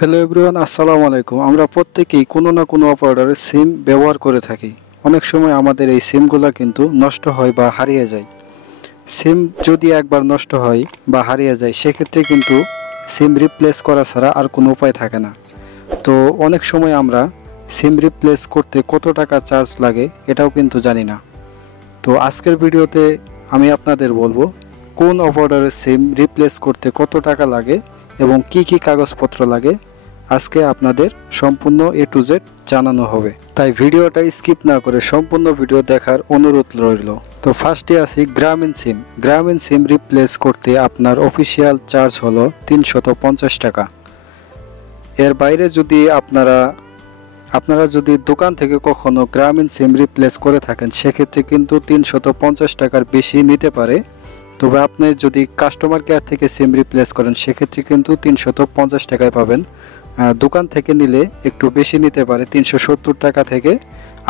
Hello everyone, আসসালামু আলাইকুম। আমরা প্রত্যেকেই কোনো না কোনো অপারেটরের সিম ব্যবহার করে থাকি। অনেক সময় আমাদের এই সিমগুলো কিন্তু নষ্ট হয় বা হারিয়ে যায়। সিম যদি একবার নষ্ট হয় বা হারিয়ে যায়, সেক্ষেত্রে কিন্তু সিম রিপ্লেস করা ছাড়া আর কোনো উপায় থাকে না। তো অনেক সময় আমরা সিম রিপ্লেস করতে কত টাকা চার্জ লাগে এটাও কিন্তু জানি না। তো আজকের ভিডিওতে আমি আপনাদের বলবো কোন অপারেটরের সিম রিপ্লেস করতে কত টাকা লাগে এবং কি কি কাগজপত্র লাগে আজকে আপনাদের সম্পূর্ণ A to Z জানানো হবে। তাই ভিডিওটা স্কিপ না করে সম্পূর্ণ ভিডিও দেখার অনুরোধ রইল। তো ফার্স্টে আসি গ্রামীণ সিম। গ্রামীণ সিম রিপ্লেস করতে আপনার অফিসিয়াল চার্জ হলো 350 টাকা। এর বাইরে যদি আপনারা যদি দোকান থেকে কখনো গ্রামীণ সিম রিপ্লেস করে থাকেন, সেক্ষেত্রে কিন্তু 350 টাকার বেশি নিতে পারে। তবে আপনি যদি কাস্টমার কেয়ার থেকে সিম রিপ্লেস করেন, সেক্ষেত্রে কিন্তু 350 টাকায় পাবেন। দোকান থেকে নিলে একটু বেশি নিতে পারে, 370 টাকা থেকে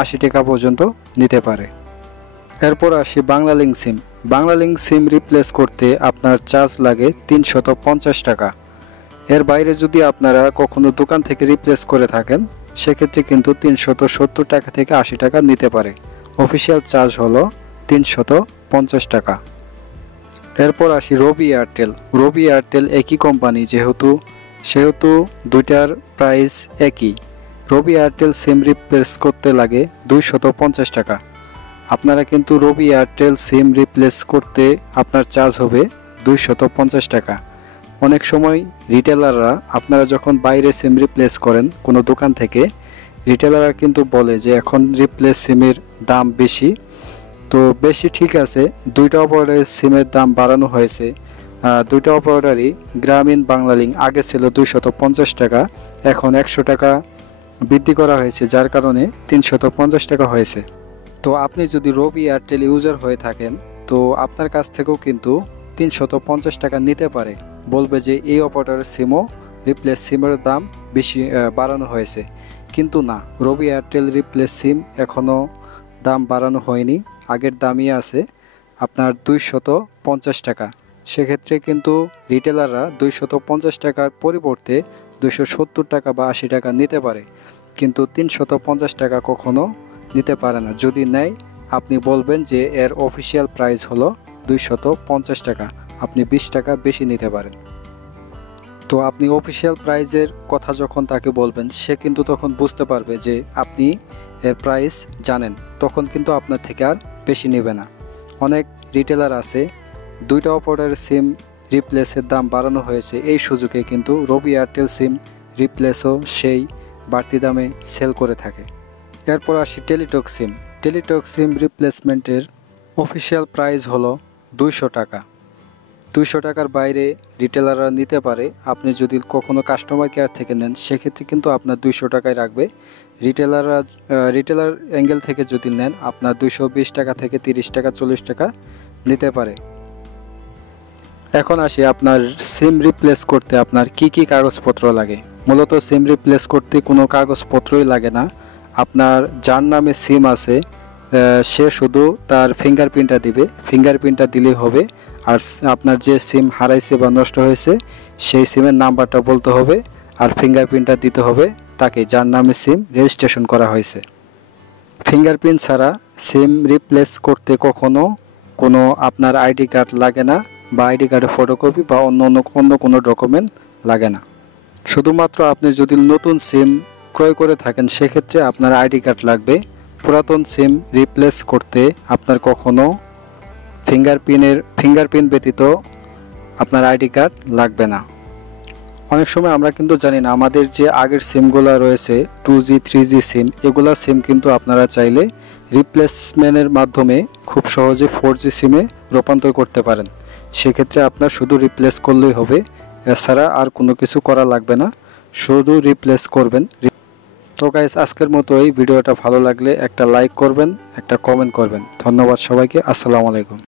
80 টাকা পর্যন্ত নিতে পারে। এরপর আসি বাংলালিংক সিম। বাংলালিংক সিম রিপ্লেস করতে আপনার চার্জ লাগে 350 টাকা। এর বাইরে যদি আপনারা কখনো দোকান থেকে রিপ্লেস করে থাকেন, সেক্ষেত্রে কিন্তু 370 টাকা থেকে 80 টাকা নিতে পারে। অফিসিয়াল চার্জ হলো 350 টাকা। এরপর আসি রবি এয়ারটেল। রবি এয়ারটেল একই কোম্পানি, সেহেতু দুইটার প্রাইস একই। রবি এয়ারটেল সিম রিপ্লেস করতে লাগে 250 টাকা। আপনারা কিন্তু রবি এয়ারটেল সিম রিপ্লেস করতে আপনার চার্জ হবে 250 টাকা। অনেক সময় রিটেলাররা, আপনারা যখন বাইরে সিম রিপ্লেস করেন কোনো দোকান থেকে, রিটেলাররা কিন্তু বলে যে এখন রিপ্লেস সিমের দাম বেশি। তো বেশি ঠিক আছে, দুইটা অপারেটরের সিমের দাম বাড়ানো হয়েছে। দুইটা অপারেটরই গ্রামীণ বাংলালিংক আগে ছিল 250 টাকা, এখন 100 টাকা বৃদ্ধি করা হয়েছে, যার কারণে 350 টাকা হয়েছে। তো আপনি যদি রবি এয়ারটেল ইউজার হয়ে থাকেন, তো আপনার কাছ থেকেও কিন্তু 350 টাকা নিতে পারে, বলবে যে এই অপারেটরের সিমও রিপ্লেস সিমের দাম বেশি বাড়ানো হয়েছে। কিন্তু না, রবি এয়ারটেল রিপ্লেস সিম এখনও দাম বাড়ানো হয়নি, আগের দামই আছে আপনার 250 টাকা। সেক্ষেত্রে কিন্তু রিটেলাররা 250 টাকার পরিবর্তে 270 টাকা বা 80 টাকা নিতে পারে, কিন্তু 350 টাকা কখনো নিতে পারে না। যদি নেয়, আপনি বলবেন যে এর অফিসিয়াল প্রাইস হলো 250 টাকা, আপনি 20 টাকা বেশি নিতে পারেন। তো আপনি অফিসিয়াল প্রাইজের কথা যখন তাকে বলবেন, সে কিন্তু তখন বুঝতে পারবে যে আপনি এর প্রাইস জানেন, তখন কিন্তু আপনার থেকে আর বেশি নেবে না। অনেক রিটেলার আছে, দুইটা অপারেটরের সিম রিপ্লেসের দাম বাড়ানো হয়েছে, এই সুযোগে কিন্তু রবি এয়ারটেল সিম রিপ্লেসও সেই বাড়তি দামে সেল করে থাকে। এরপর আসি টেলিটক সিম। টেলিটক সিম রিপ্লেসমেন্টের অফিসিয়াল প্রাইস হলো 200 টাকা। 200 টাকার বাইরে রিটেলাররা নিতে পারে। আপনি যদি কখনো কাস্টমার কেয়ার থেকে নেন, সেক্ষেত্রে কিন্তু আপনার 200 টাকায় রাখবে। রিটেলার অ্যাঙ্গেল থেকে যদি নেন, আপনার 220 টাকা থেকে 30 টাকা 40 টাকা নিতে পারে। এখন আসি আপনার সিম রিপ্লেস করতে আপনার কি কি কাগজপত্র লাগে। মূলত সিম রিপ্লেস করতে কোনো কাগজপত্রই লাগে না। আপনার যার নামে সিম আছে, সে শুধু তার ফিঙ্গারপ্রিন্টটা দিবে, ফিঙ্গারপ্রিন্টটা দিলেই হবে। আর আপনার যে সিম হারাইছে বা নষ্ট হয়েছে, সেই সিমের নাম্বারটা বলতে হবে আর ফিঙ্গারপ্রিন্টটা দিতে হবে তাকে, যার নামে সিম রেজিস্ট্রেশন করা হয়েছে। ফিঙ্গারপ্রিন্ট ছাড়া সিম রিপ্লেস করতে কখনো কোনো আপনার আইডি কার্ড লাগে না, বা আইডি কার্ডের ফটোকপি বা অন্য কোনো ডকুমেন্ট লাগে না। শুধুমাত্র আপনি যদি নতুন সিম ক্রয় করে থাকেন, সেক্ষেত্রে আপনার আইডি কার্ড লাগবে। পুরাতন সিম রিপ্লেস করতে আপনার কখনো ফিঙ্গারপ্রিন্ট ব্যতীত আপনার আইডি কার্ড লাগবে না। অনেক সময় আমরা কিন্তু জানি না, আমাদের যে আগের সিমগুলো রয়েছে 2G 3G সিম, এগুলা সিম কিন্তু আপনারা চাইলে রিপ্লেসমেন্টের মাধ্যমে খুব সহজে 4G সিমে রূপান্তর করতে পারেন। সেক্ষেত্রে আপনার শুধু রিপ্লেস করলেই হবে, এছাড়া আর কোনো কিছু করা লাগবে না, শুধু রিপ্লেস করবেন। তো গাইস, আজকের মতো এই ভিডিওটা ভালো লাগলে একটা লাইক করবেন, একটা কমেন্ট করবেন। ধন্যবাদ সবাইকে। আসসালামু আলাইকুম।